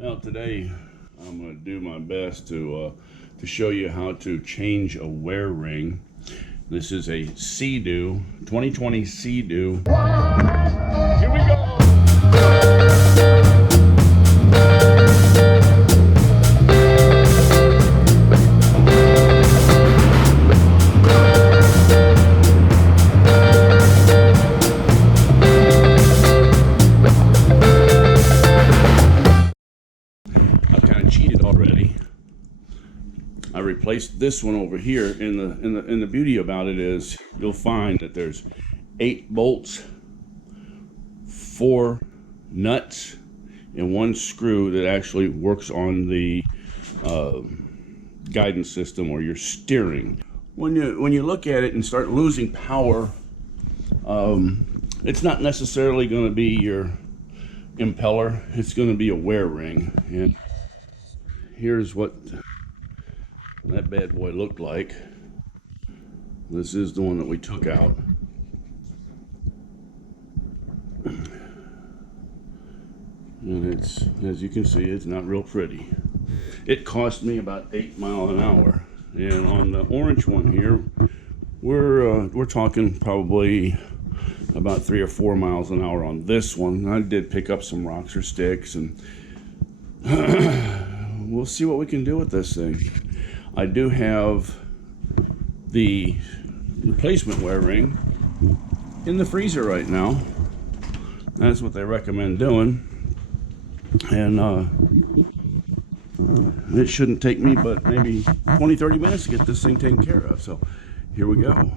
Well, today I'm going to do my best to show you how to change a wear ring. This is a SeaDoo 2020 SeaDoo. Here we go. Cheated already. I replaced this one over here, and the beauty about it is you'll find that there's 8 bolts, 4 nuts, and 1 screw that actually works on the guidance system or your steering. When you look at it and start losing power, it's not necessarily going to be your impeller, it's going to be a wear ring. And here's what that bad boy looked like. This is the one that we took out. And it's, as you can see, it's not real pretty. It cost me about 8 miles an hour. And on the orange one here, we're talking probably about 3 or 4 miles an hour on this one. I did pick up some rocks or sticks, and we'll see what we can do with this thing. I do have the replacement wear ring in the freezer right now. That's what they recommend doing. And it shouldn't take me but maybe 20-30 minutes to get this thing taken care of. So here we go.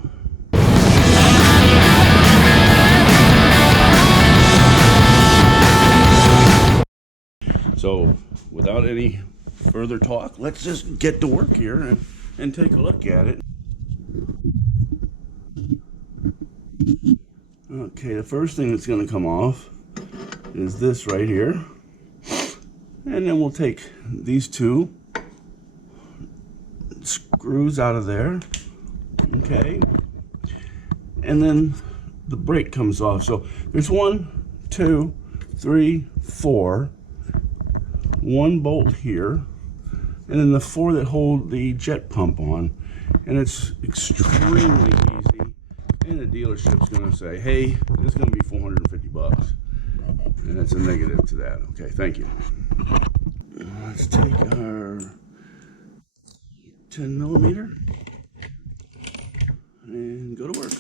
So without any further talk, let's just get to work here and take a look at it. Okay, the first thing that's going to come off is this right here, and then we'll take these 2 screws out of there. Okay, and then the brake comes off. So there's 1, 2, 3, 4, 1 bolt here, and then the 4 that hold the jet pump on. And it's extremely easy, and the dealership's going to say, hey, it's going to be $450, and that's a negative to that. Okay, thank you. Let's take our 10mm and go to work.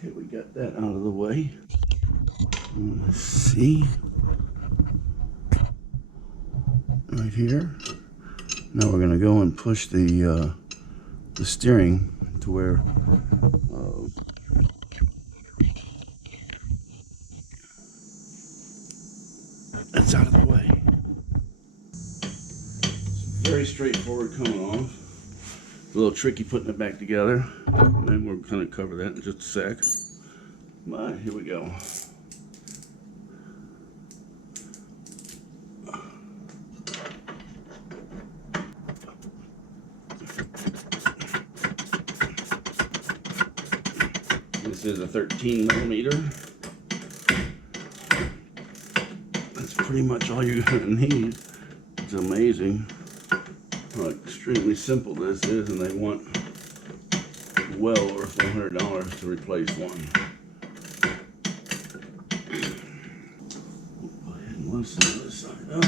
Okay, we got that out of the way. Let's see. Right here. Now we're going to go and push the steering to where that's out of the way. It's very straightforward coming off. It's a little tricky putting it back together, and then we're going to cover that in just a sec. But here we go. This is a 13mm. That's pretty much all you're going to need. It's amazing how extremely simple this is, and they want well over $400 to replace one. Go ahead and loosen this side up.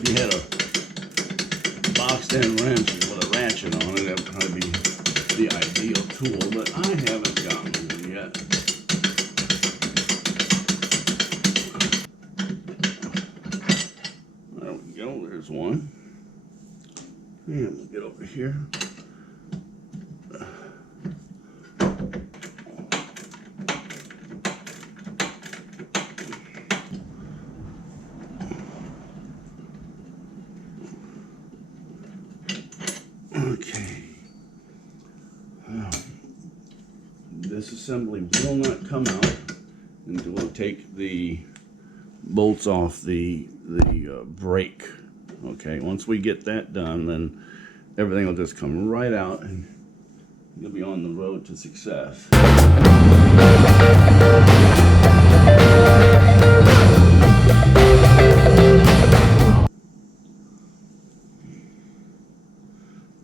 If you had a boxed-in wrench with a ratchet on it, that would probably be the ideal tool, but I haven't gotten one yet. There we go, there's one. And we'll get over here. Okay. This assembly will not come out until we take the bolts off the brake. Okay, once we get that done, then everything will just come right out and you'll be on the road to success.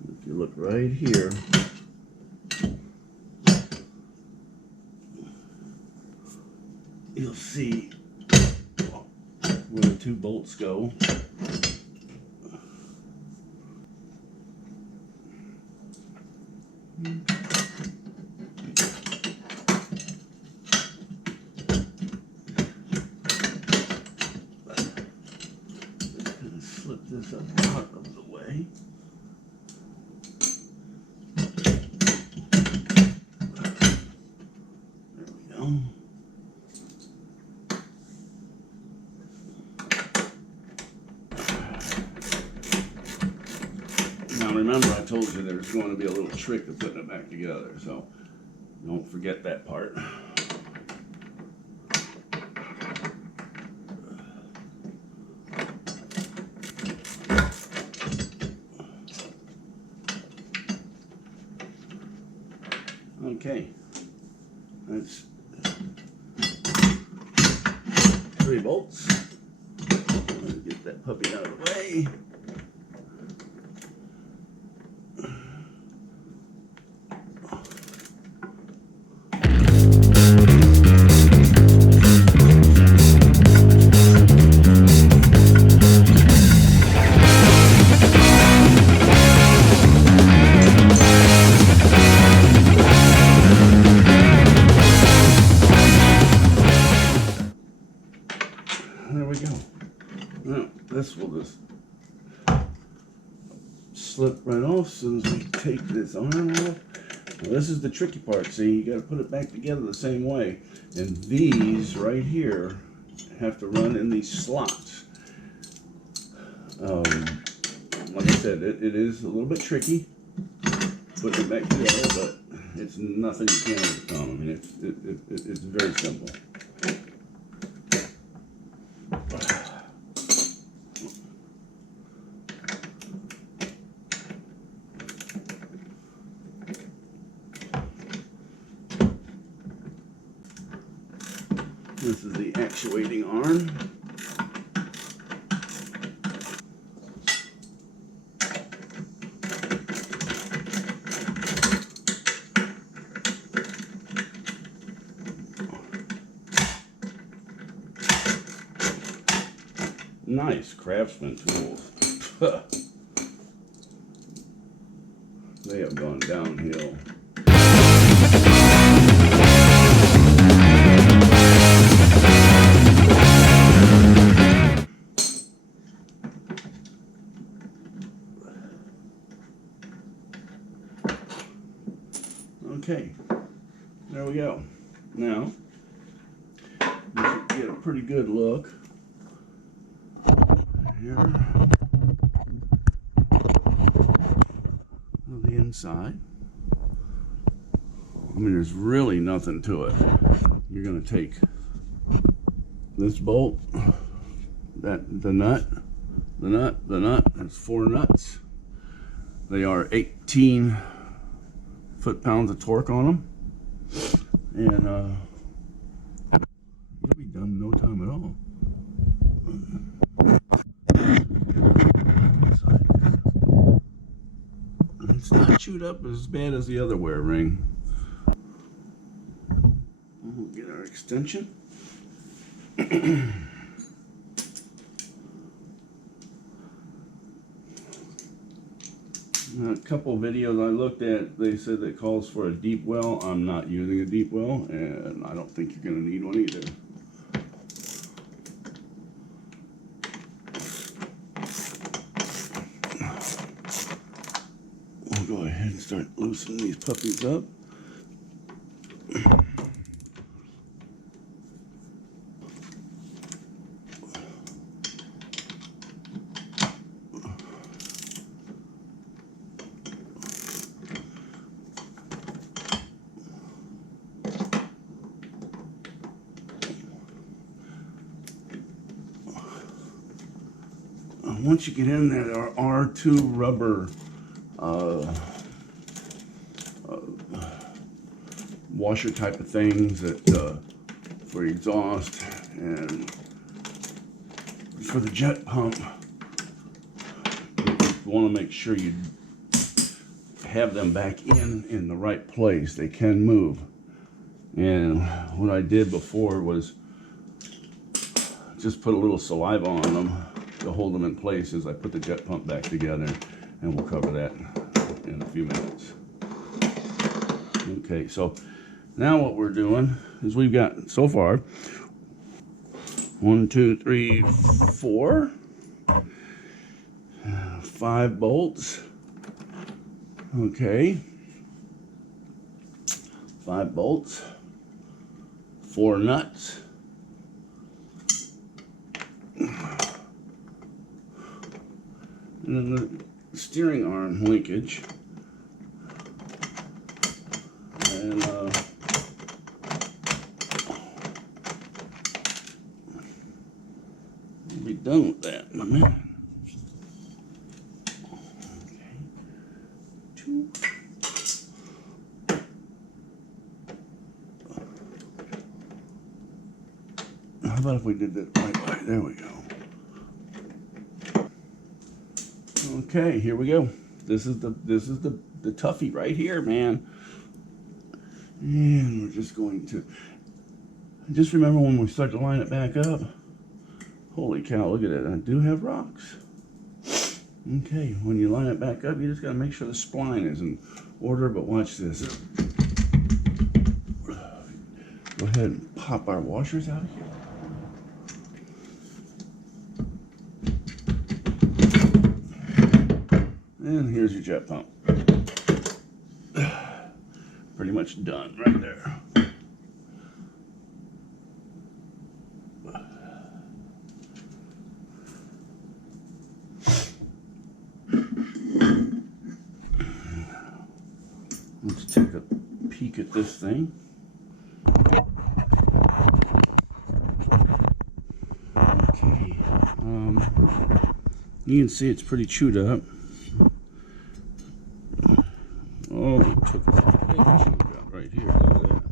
If you look right here, you'll see where the two bolts go. Slip this up out of the way. There we go. Now remember, I told you there's going to be a little trick to putting it back together, so don't forget that part. Okay, that's 3 bolts. Let's get that puppy out of the way. There we go. Now, this will just slip right off as soon as we take this arm off. Now, this is the tricky part. See, you got to put it back together the same way. And these right here have to run in these slots. Like I said, it is a little bit tricky putting it back together, but it's nothing you can't overcome. I mean, it's very simple. This is the actuating arm. Nice craftsman tools. They have gone downhill. Okay, there we go. Now, you should get a pretty good look here of the inside. I mean, there's really nothing to it. You're going to take this bolt, the nut. There's 4 nuts. They are 18 foot-pounds of torque on them, and it'll be done in no time at all. It's not chewed up as bad as the other wear ring. We'll get our extension. A couple videos I looked at, they said that calls for a deep well. I'm not using a deep well, and I don't think you're going to need one either. go ahead and start loosening these puppies up. Once you get in there, there are two rubber washer type of things that for exhaust and for the jet pump. You want to make sure you have them back in the right place. They can move. And what I did before was just put a little saliva on them to hold them in place as I put the jet pump back together, and we'll cover that in a few minutes. Okay, so now what we're doing is we've got so far 1, 2, 3, 4, 5 bolts. Okay, 5 bolts, 4 nuts, and then the steering arm linkage, and we'll be done with that in a minute. Okay. 2. How about if we did that right way? There we go. Okay, here we go. This is the toughie right here, man. And we're just going to just remember when we start to line it back up. Holy cow, look at it. I do have rocks. Okay, when you line it back up, you just gotta make sure the spline is in order, but watch this. Go ahead and pop our washers out of here. And here's your jet pump. Pretty much done right there. Let's take a peek at this thing. Okay. You can see it's pretty chewed up. Oh, it took a big chunk out right here. Look at that.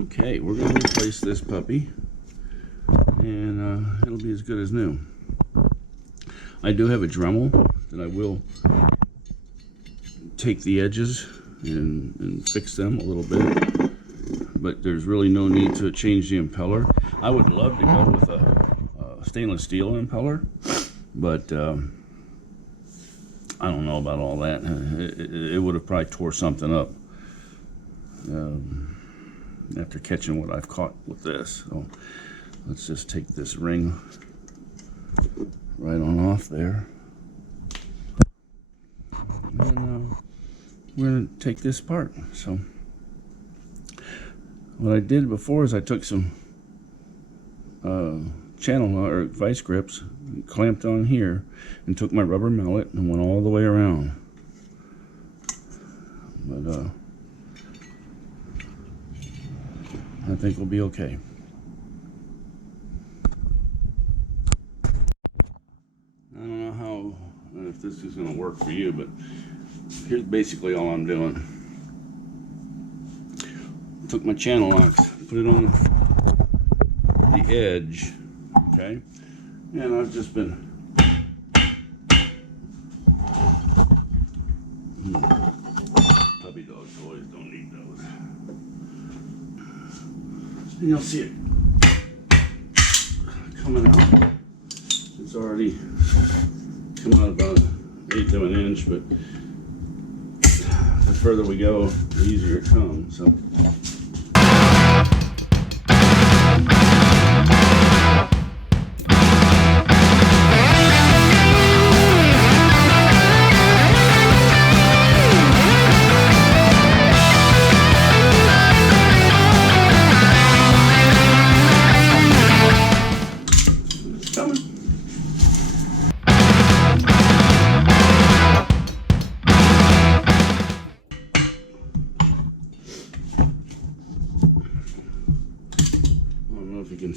Okay, we're going to replace this puppy, and it'll be as good as new. I do have a Dremel that I will take the edges and fix them a little bit, but there's really no need to change the impeller. I would love to go with a stainless steel impeller, but I don't know about all that. It would have probably tore something up after catching what I've caught with this. So let's just take this ring right on off there. And we're going to take this apart. So what I did before is I took some channel or vice grips, clamped on here, and took my rubber mallet and went all the way around. But I think we'll be okay. I don't know how, if this is going to work for you, but here's basically all I'm doing. Took my channel locks, put it on the edge, okay, and I've just been puppy dog toys don't need those. And you'll see it coming out. It's already come out about 1/8 of an inch, but the further we go, the easier it comes. So.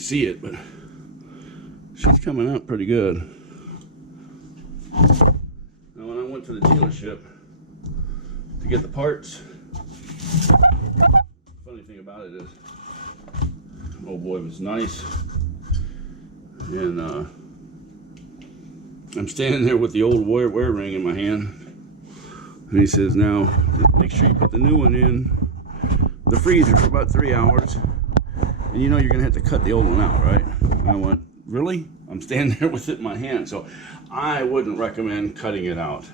see it, but she's coming out pretty good. Now when I went to the dealership to get the parts, funny thing about it is, oh boy, it was nice. And I'm standing there with the old wear ring in my hand. And he says, now, just make sure you put the new one in the freezer for about 3 hours. And you know you're gonna have to cut the old one out, right? And I went, really? I'm standing there with it in my hand. So I wouldn't recommend cutting it out.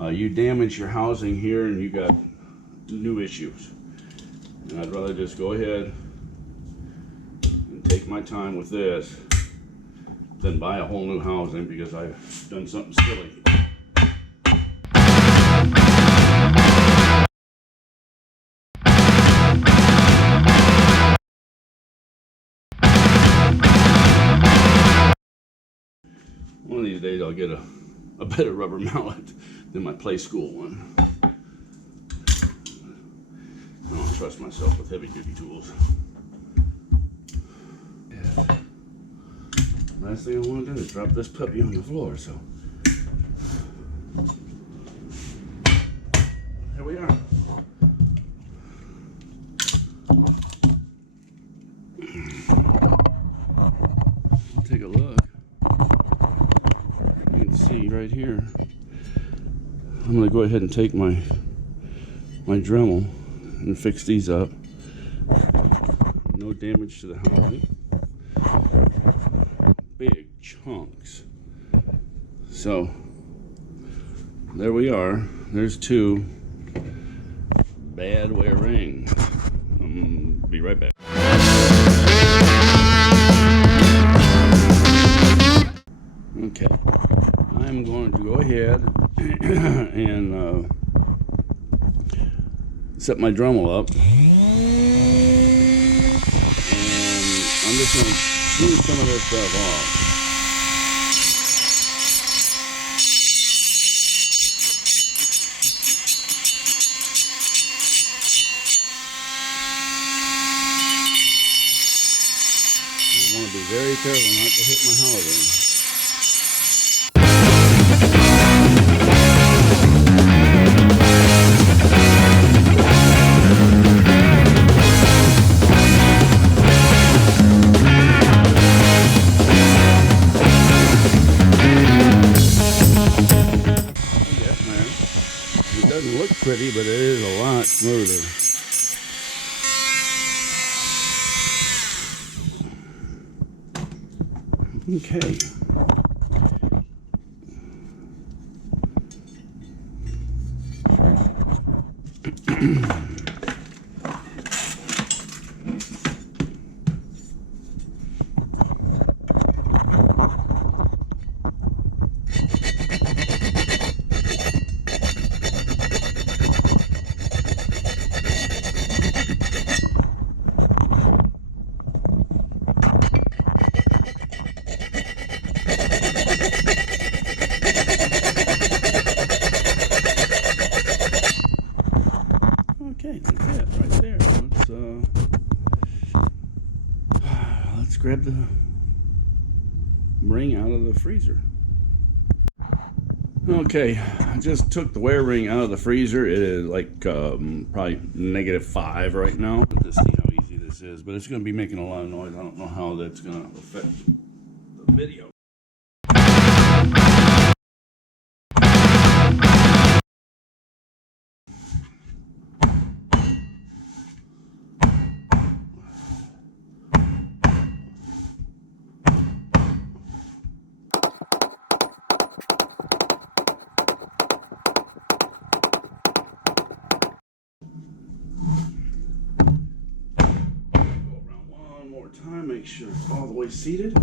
You damage your housing here and you got new issues. And I'd rather just go ahead and take my time with this than buy a whole new housing because I've done something silly. One of these days I'll get a better rubber mallet than my play school one. I don't trust myself with heavy duty tools. Yeah. Last thing I want to do is drop this puppy on the floor, so. Here we are. Take a look. You can see right here. I'm going to go ahead and take my Dremel and fix these up. No damage to the housing. Big chunks. So there we are. There's two bad wear rings. Be right back. Okay, I'm going to go ahead and set my Dremel up, and I'm just going to smooth some of this stuff off. I want to be very careful not to hit my housing. It doesn't look pretty, but it is a lot smoother. Okay. Okay, that's it right there. Let's grab the ring out of the freezer. Okay, I just took the wear ring out of the freezer. It is like probably -5 right now. Let's see how easy this is, but it's going to be making a lot of noise. I don't know how that's going to affect the video. Time, make sure it's all the way seated.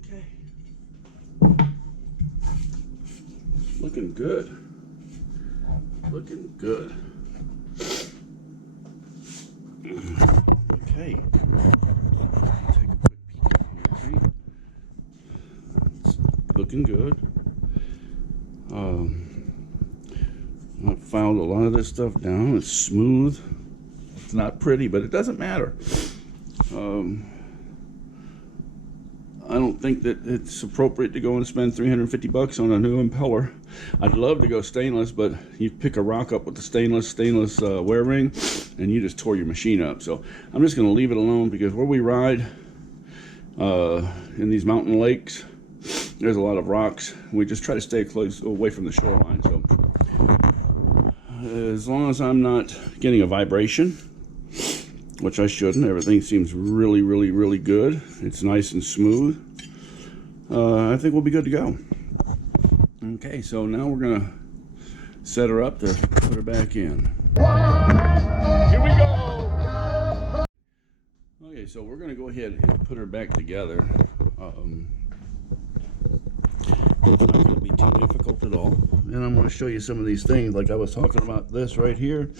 Okay. Looking good. Looking good. Okay. Take a quick peek here. It's looking good. I've filed a lot of this stuff down. It's smooth. It's not pretty, but it doesn't matter. I don't think that it's appropriate to go and spend 350 bucks on a new impeller. I'd love to go stainless, but you pick a rock up with the stainless wear ring, and you just tore your machine up. So I'm just going to leave it alone, because where we ride in these mountain lakes, there's a lot of rocks. We just try to stay close away from the shoreline. So as long as I'm not getting a vibration, which I shouldn't, everything seems really, really, really good. It's nice and smooth. I think we'll be good to go. Okay, so now we're gonna set her up to put her back in. Here we go. Okay, so we're gonna go ahead and put her back together. It's not going to be too difficult at all. And I'm going to show you some of these things, like I was talking about this right here.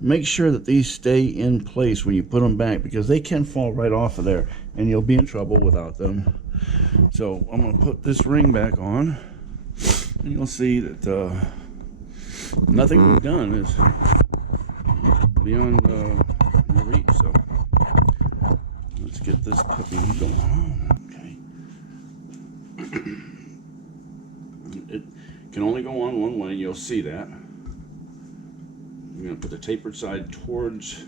Make sure that these stay in place when you put them back, because they can fall right off of there and you'll be in trouble without them. So I'm going to put this ring back on, and you'll see that nothing we've done is beyond your reach. So let's get this puppy going on. Okay. It can only go on one way, you'll see that. I'm going to put the tapered side towards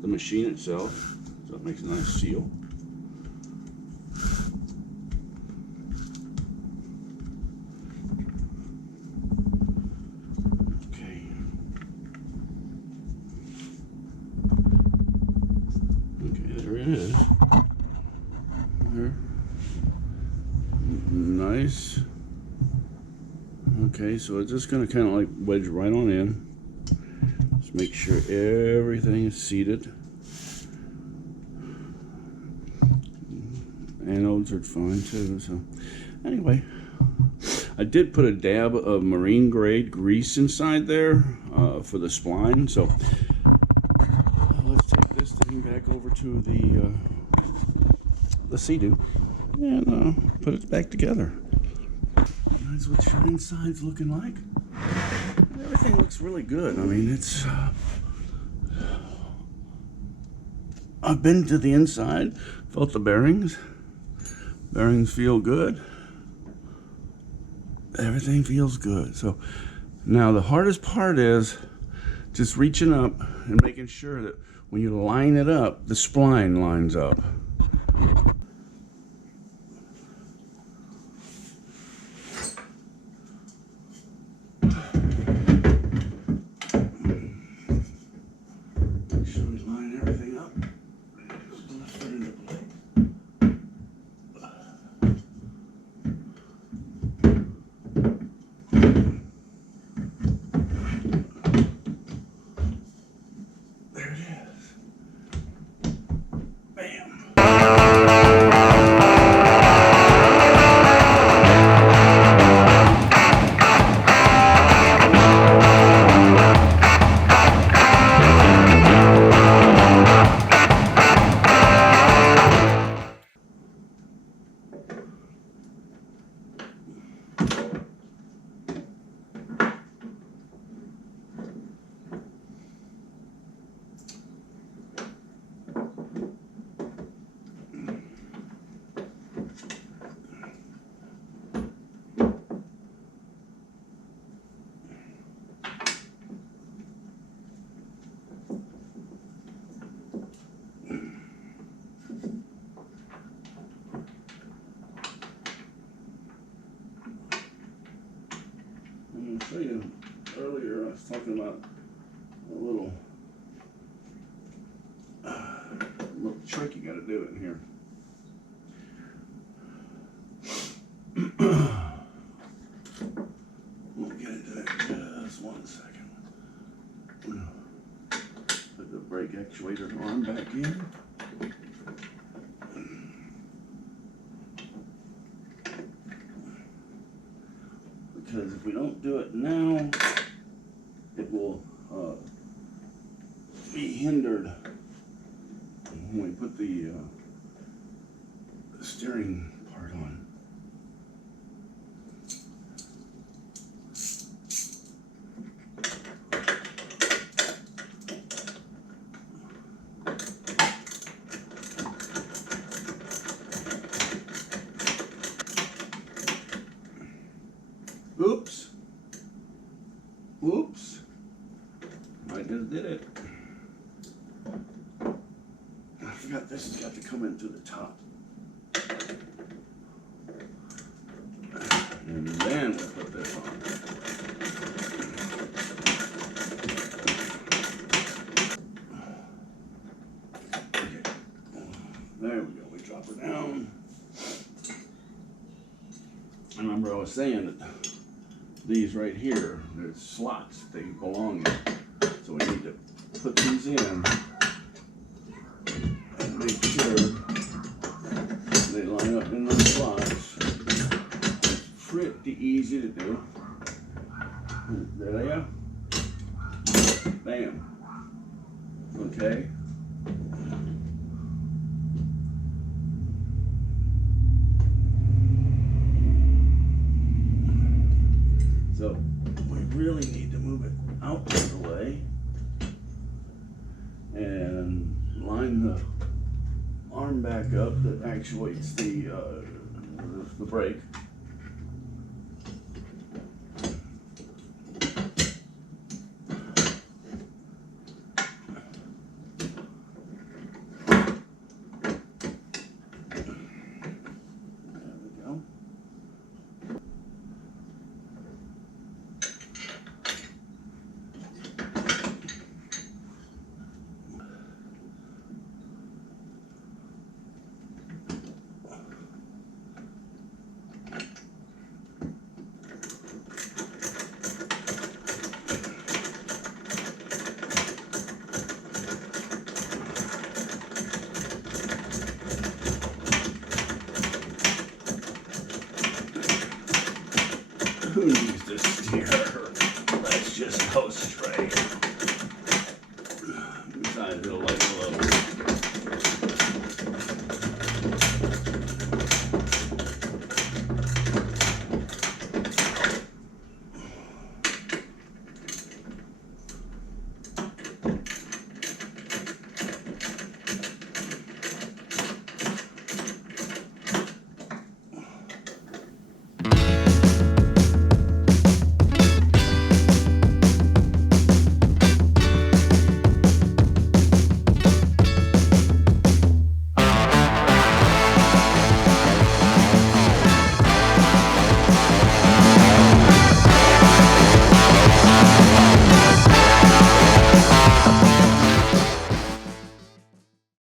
the machine itself, so it makes a nice seal. Okay. Okay, there it is. There. Nice. Okay, so it's just going to kind of like wedge right on in. Just make sure everything is seated. Anodes are fine too. So anyway, I did put a dab of marine grade grease inside there for the spline. So let's take this thing back over to the SeaDoo and put it back together. That's what your inside's looking like. Everything looks really good. I mean, it's I've been to the inside, felt the bearings. Bearings feel good. Everything feels good. So now the hardest part is just reaching up and making sure that when you line it up, the spline lines up. I'm going to show you earlier, I was talking about a little trick you got to do in here. We'll get into that just 1 second. Put the brake actuator arm back in. Because if we don't do it now, it will be hindered when we put the steering part on. I just did it. I forgot this has got to come in through the top. And then we'll put this on. Okay. There we go. We drop her down. I remember I was saying that these right here, there's slots they belong in. So we need to put these in and make sure they line up in those slots. It's pretty easy to do. There they are. Bam. Okay. So we really need to move it out of the way and line the arm back up that actuates the brake.